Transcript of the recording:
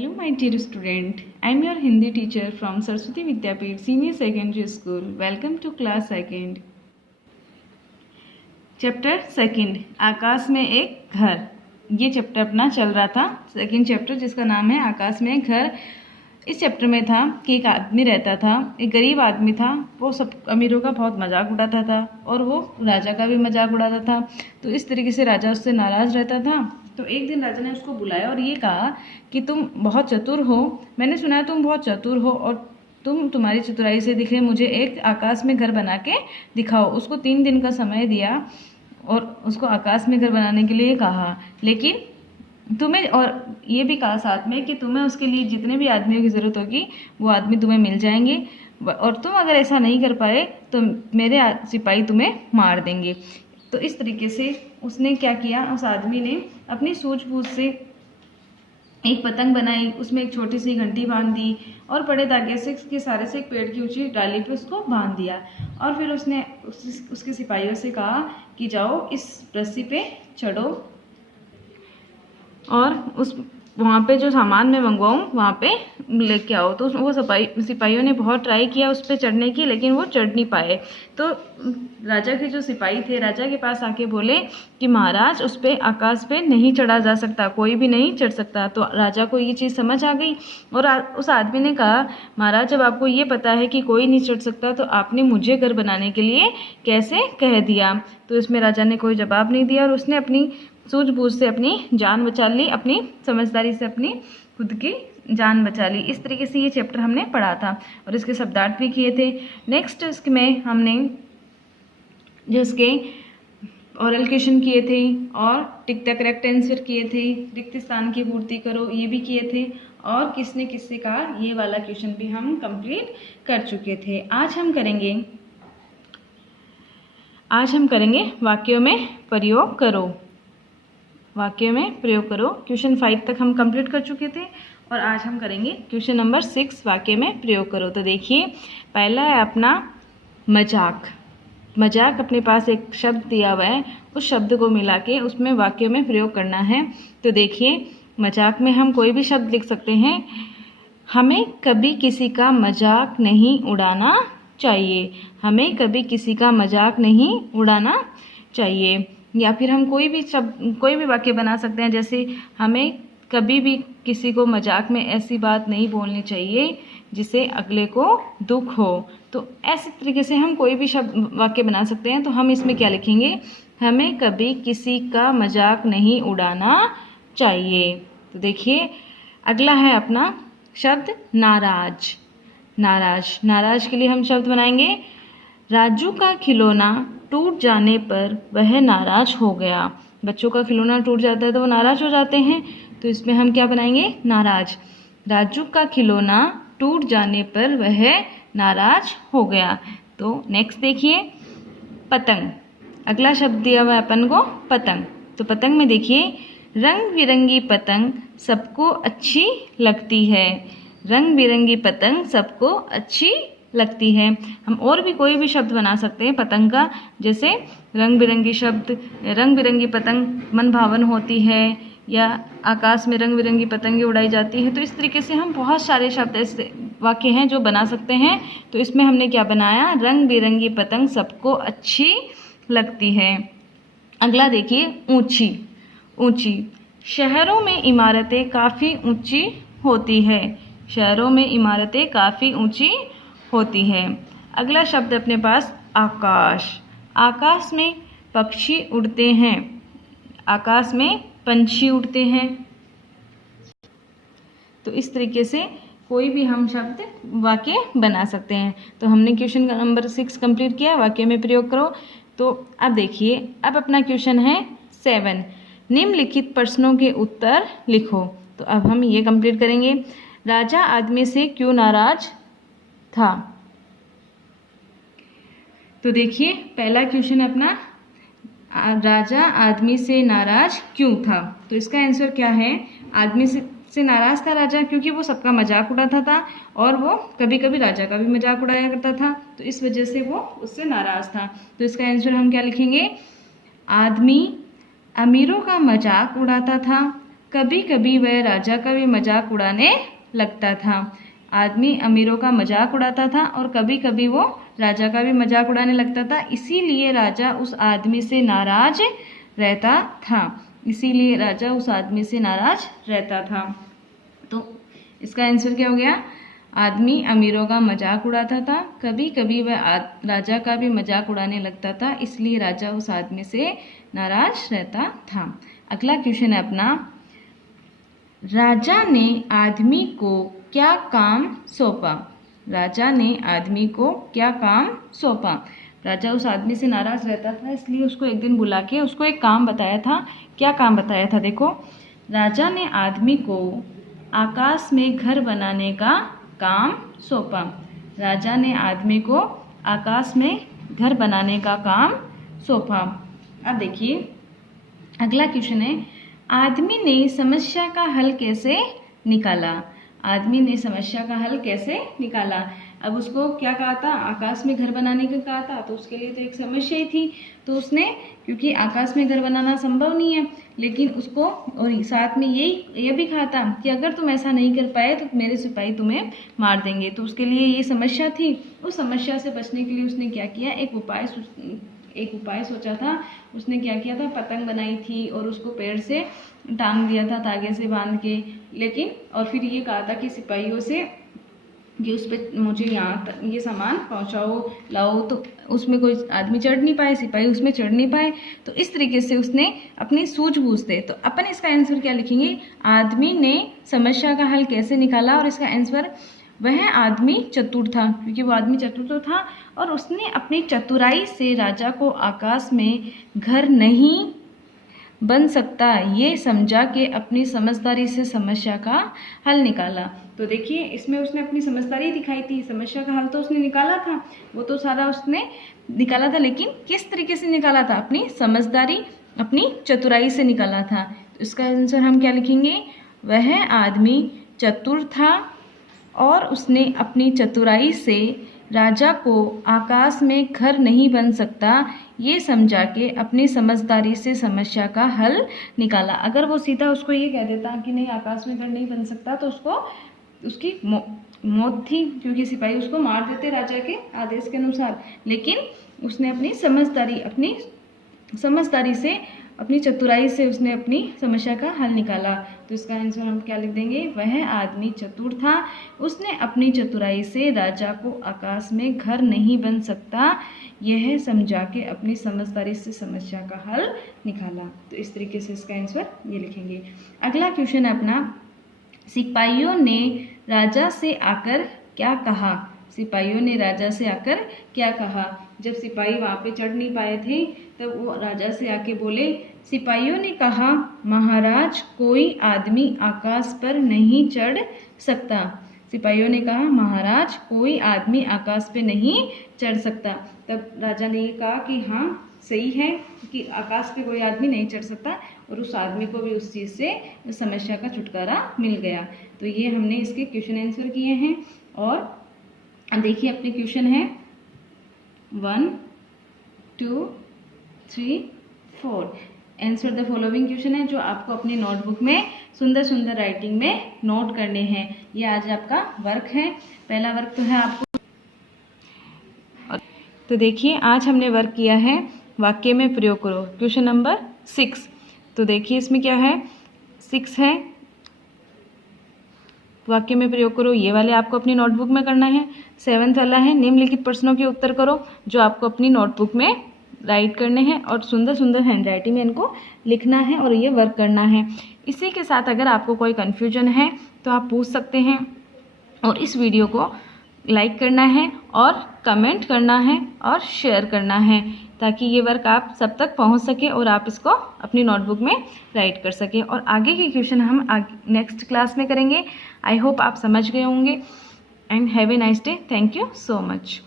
Hello, my dear student. I am your Hindi teacher from Saraswati Vidyapeeth Senior Secondary School. Welcome to class second. Chapter second, आकाश में एक घर। ये chapter अपना चल रहा था, सेकंड चैप्टर जिसका नाम है आकाश में एक घर। इस चैप्टर में था कि एक आदमी रहता था, एक गरीब आदमी था। वो सब अमीरों का बहुत मजाक उड़ाता था और वो राजा का भी मजाक उड़ाता था। तो इस तरीके से राजा उससे नाराज़ रहता था। तो एक दिन राजा ने उसको बुलाया और ये कहा कि तुम बहुत चतुर हो, मैंने सुना है तुम बहुत चतुर हो और तुम्हारी चतुराई से दिखे मुझे एक आकाश में घर बना के दिखाओ। उसको 3 दिन का समय दिया और उसको आकाश में घर बनाने के लिए कहा, लेकिन तुम्हें और ये भी कहा साथ में कि तुम्हें उसके लिए जितने भी आदमियों की ज़रूरत होगी वो आदमी तुम्हें मिल जाएंगे और तुम अगर ऐसा नहीं कर पाए तो मेरे सिपाही तुम्हें मार देंगे। तो इस तरीके से उसने क्या किया, उस आदमी ने अपनी सूझबूझ से एक पतंग बनाई, उसमें एक छोटी सी घंटी बांध दी और बड़े धागे से उसके सारे से एक पेड़ की ऊंची डाली पे उसको बांध दिया। और फिर उसने उसके सिपाहियों से कहा कि जाओ इस रस्सी पे चढ़ो और उस वहाँ पे जो सामान मैं मंगवाऊँ वहाँ पे लेके आओ। तो वो सिपाहियों ने बहुत ट्राई किया उस पर चढ़ने की, लेकिन वो चढ़ नहीं पाए। तो राजा के जो सिपाही थे राजा के पास आके बोले कि महाराज उस पे आकाश पे नहीं चढ़ा जा सकता, कोई भी नहीं चढ़ सकता। तो राजा को ये चीज़ समझ आ गई और उस आदमी ने कहा, महाराज जब आपको ये पता है कि कोई नहीं चढ़ सकता तो आपने मुझे घर बनाने के लिए कैसे कह दिया। तो इसमें राजा ने कोई जवाब नहीं दिया और उसने अपनी सूझबूझ से अपनी जान बचा ली, अपनी समझदारी से अपनी खुद की जान बचा ली। इस तरीके से ये चैप्टर हमने पढ़ा था और इसके शब्दार्थ भी किए थे। नेक्स्ट इसमें हमने जो इसके ओरल क्वेश्चन किए थे और टिक द करेक्ट आंसर किए थे, रिक्त स्थान की पूर्ति करो ये भी किए थे और किसने किससे कहा ये वाला क्वेश्चन भी हम कंप्लीट कर चुके थे। आज हम करेंगे वाक्यों में प्रयोग करो। वाक्य में प्रयोग करो। क्वेश्चन 5 तक हम कंप्लीट कर चुके थे और आज हम करेंगे क्वेश्चन नंबर 6, वाक्य में प्रयोग करो। तो देखिए पहला है अपना मजाक। मजाक अपने पास एक शब्द दिया हुआ है, उस शब्द को मिला के उसमें वाक्य में प्रयोग करना है। तो देखिए मजाक में हम कोई भी शब्द लिख सकते हैं। हमें कभी किसी का मजाक नहीं उड़ाना चाहिए। हमें कभी किसी का मजाक नहीं उड़ाना चाहिए। या फिर हम कोई भी वाक्य बना सकते हैं, जैसे हमें कभी भी किसी को मजाक में ऐसी बात नहीं बोलनी चाहिए जिसे अगले को दुख हो। तो ऐसे तरीके से हम कोई भी वाक्य बना सकते हैं। तो हम इसमें क्या लिखेंगे, हमें कभी किसी का मजाक नहीं उड़ाना चाहिए। तो देखिए अगला है अपना शब्द नाराज। नाराज के लिए हम शब्द बनाएंगे, राजू का खिलौना टूट जाने पर वह नाराज हो गया। बच्चों का खिलौना टूट जाता है तो वो नाराज हो जाते हैं। तो इसमें हम क्या बनाएंगे, नाराज। राजू का खिलौना टूट जाने पर वह नाराज हो गया। तो नेक्स्ट देखिए पतंग। अगला शब्द दिया हुआ है अपन को पतंग। तो पतंग में देखिए रंग बिरंगी पतंग सबको अच्छी लगती है। रंग बिरंगी पतंग सबको अच्छी लगती है। हम और भी कोई भी शब्द बना सकते हैं पतंग का, जैसे रंग बिरंगी पतंग मन भावन होती है या आकाश में रंग बिरंगी पतंगें उड़ाई जाती है। तो इस तरीके से हम बहुत सारे शब्द ऐसे वाक्य हैं जो बना सकते हैं। तो इसमें हमने क्या बनाया, रंग बिरंगी पतंग सबको अच्छी लगती है। अगला देखिए ऊंची। शहरों में इमारतें काफ़ी ऊंची होती है। शहरों में इमारतें काफ़ी ऊंची होती है। अगला शब्द अपने पास आकाश। आकाश में पक्षी उड़ते हैं। आकाश में पंछी उड़ते हैं। तो इस तरीके से कोई भी हम शब्द वाक्य बना सकते हैं। तो हमने क्वेश्चन नंबर 6 कंप्लीट किया, वाक्य में प्रयोग करो। तो अब देखिए अब अपना क्वेश्चन है 7, निम्नलिखित प्रश्नों के उत्तर लिखो। तो अब हम ये कंप्लीट करेंगे। राजा आदमी से क्यों नाराज था। तो देखिए पहला क्वेश्चन अपना, राजा आदमी से नाराज क्यों था। तो इसका आंसर क्या है, आदमी से नाराज था राजा क्योंकि वो सबका मजाक उड़ाता था और वो कभी कभी राजा का भी मजाक उड़ाया करता था। तो इस वजह से वो उससे नाराज था। तो इसका आंसर हम क्या लिखेंगे, आदमी अमीरों का मजाक उड़ाता था कभी कभी वह राजा का भी मजाक उड़ाने लगता था। आदमी अमीरों का मजाक उड़ाता था और कभी कभी वो राजा का भी मजाक उड़ाने लगता था, इसीलिए राजा उस आदमी से नाराज रहता था। इसीलिए राजा उस आदमी से नाराज रहता था। तो इसका आंसर क्या हो गया? आदमी अमीरों का मजाक उड़ाता था, कभी कभी वह राजा का भी मजाक उड़ाने लगता था, इसलिए राजा उस आदमी से नाराज रहता था। अगला क्वेश्चन है अपना, राजा ने आदमी को क्या काम सौंपा? राजा ने आदमी को क्या काम सौंपा? राजा उस आदमी से नाराज रहता था, इसलिए उसको एक दिन बुला के उसको एक काम बताया था। क्या काम बताया था? देखो, राजा ने आदमी को आकाश में घर बनाने का काम सौंपा। राजा ने आदमी को आकाश में घर बनाने का काम सौंपा। अब देखिए अगला क्वेश्चन है, आदमी ने समस्या का हल कैसे निकाला? आदमी ने समस्या का हल कैसे निकाला? अब उसको क्या कहा था? आकाश में घर बनाने का कहा था, तो उसके लिए तो एक समस्या ही थी। तो उसने, क्योंकि आकाश में घर बनाना संभव नहीं है, लेकिन उसको और साथ में ये भी कहा था कि अगर तुम ऐसा नहीं कर पाए तो मेरे सिपाही तुम्हें मार देंगे। तो उसके लिए ये समस्या थी। उस समस्या से बचने के लिए उसने क्या किया? एक उपाय सोचा था। उसने क्या किया था? पतंग बनाई थी और उसको पेड़ से टांग दिया था, धागे से बांध के। लेकिन और फिर ये कहा था कि सिपाहियों से कि उस पर मुझे यहाँ तक ये सामान पहुँचाओ, लाओ। तो उसमें कोई आदमी चढ़ नहीं पाए, सिपाही उसमें चढ़ नहीं पाए। तो इस तरीके से उसने अपनी सूझबूझ से, तो अपन इसका आंसर क्या लिखेंगे? आदमी ने समस्या का हल कैसे निकाला? और इसका आंसर, वह आदमी चतुर था, क्योंकि वो आदमी चतुर तो था और उसने अपनी चतुराई से राजा को आकाश में घर नहीं बन सकता ये समझा के अपनी समझदारी से समस्या का हल निकाला। तो देखिए इसमें उसने अपनी समझदारी दिखाई थी। समस्या का हल तो उसने निकाला था, वो तो सारा उसने निकाला था, लेकिन किस तरीके से निकाला था? अपनी समझदारी, अपनी चतुराई से निकाला था। तो इसका आंसर हम क्या लिखेंगे? वह आदमी चतुर था और उसने अपनी चतुराई से राजा को आकाश में घर नहीं बन सकता ये समझा के अपनी समझदारी से समस्या का हल निकाला। अगर वो सीधा उसको ये कह देता कि नहीं आकाश में घर नहीं बन सकता, तो उसको उसकी मौत थी, क्योंकि सिपाही उसको मार देते राजा के आदेश के अनुसार। लेकिन उसने अपनी समझदारी से, अपनी चतुराई से उसने अपनी समस्या का हल निकाला। तो इसका आंसर हम क्या लिख देंगे? वह आदमी चतुर था, उसने अपनी चतुराई से राजा को आकाश में घर नहीं बन सकता यह समझा के अपनी समझदारी से समस्या का हल निकाला। तो इस तरीके से इसका आंसर ये लिखेंगे। अगला क्वेश्चन है अपना, सिपाहियों ने राजा से आकर क्या कहा? सिपाहियों ने राजा से आकर क्या कहा? जब सिपाही वहाँ पे चढ़ नहीं पाए थे तब वो राजा से आके बोले। सिपाहियों ने कहा, महाराज कोई आदमी आकाश पर नहीं चढ़ सकता। सिपाहियों ने कहा, महाराज कोई आदमी आकाश पे नहीं चढ़ सकता। तब राजा ने ये कहा कि हाँ सही है कि आकाश पे कोई आदमी नहीं चढ़ सकता, और उस आदमी को भी उस चीज़ से, उस समस्या का छुटकारा मिल गया। तो ये हमने इसके क्वेश्चन आंसर किए हैं। और देखिए अपने क्वेश्चन है 1, 2, 3, 4। आंसर द फॉलोइंग क्वेश्चन है जो आपको अपनी नोटबुक में सुंदर सुंदर राइटिंग में नोट करने हैं। ये आज आपका वर्क है। पहला वर्क तो है आपको, तो देखिए आज हमने वर्क किया है वाक्य में प्रयोग करो, क्वेश्चन नंबर 6। तो देखिए इसमें क्या है, 6 है, वाक्य में प्रयोग करो, ये वाले आपको अपनी नोटबुक में करना है। 7th वाला है निम्नलिखित प्रश्नों के उत्तर करो, जो आपको अपनी नोटबुक में राइट करने हैं और सुंदर सुंदर हैंडराइटिंग में इनको लिखना है और ये वर्क करना है। इसी के साथ अगर आपको कोई कन्फ्यूजन है तो आप पूछ सकते हैं, और इस वीडियो को लाइक करना है और कमेंट करना है और शेयर करना है, ताकि ये वर्क आप सब तक पहुंच सके और आप इसको अपनी नोटबुक में राइट कर सकें। और आगे के क्वेश्चन हम नेक्स्ट क्लास में करेंगे। आई होप आप समझ गए होंगे। And have a nice day. Thank you so much.